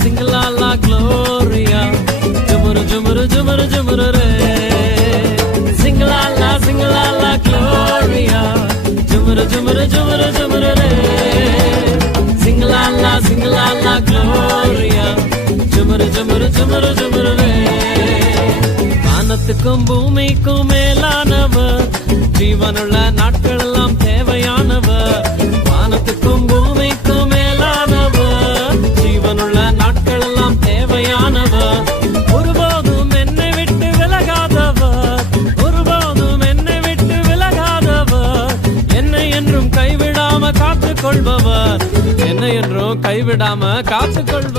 சிங்களாலா Gloria ஜுமுரு ஜுமுரு ஜுமுரு ஜுமுரு ரே சிங்களாலா Gloria ஜுமுரு ஜுமுரு ஜுமுரு ஜுமுரு ரே சிங்களாலா Gloria ஜுமுரு ஜுமுரு ஜுமுரு ஜுமுரு ரே வானத்துக்கும் பூமிக்கும் மேலானவர் ஜீவனுள்ள நாட்கள் எல்லாம் தேவையானவர் வானத்துக்கும் பூமிக்கும் மேலானவர் ஜீவனுள்ள நாட்கள் எல்லாம் தேவையானவர் ஒருபோதும் என்னை விட்டு விலகாதவர் ஒருபோதும் என்னை விட்டு விலகாதவர் என்னை என்றும் கைவிடாம காத்துக் கொள்பவர் என்னை என்றும் கைவிடாம காத்துக் கொள்பவர்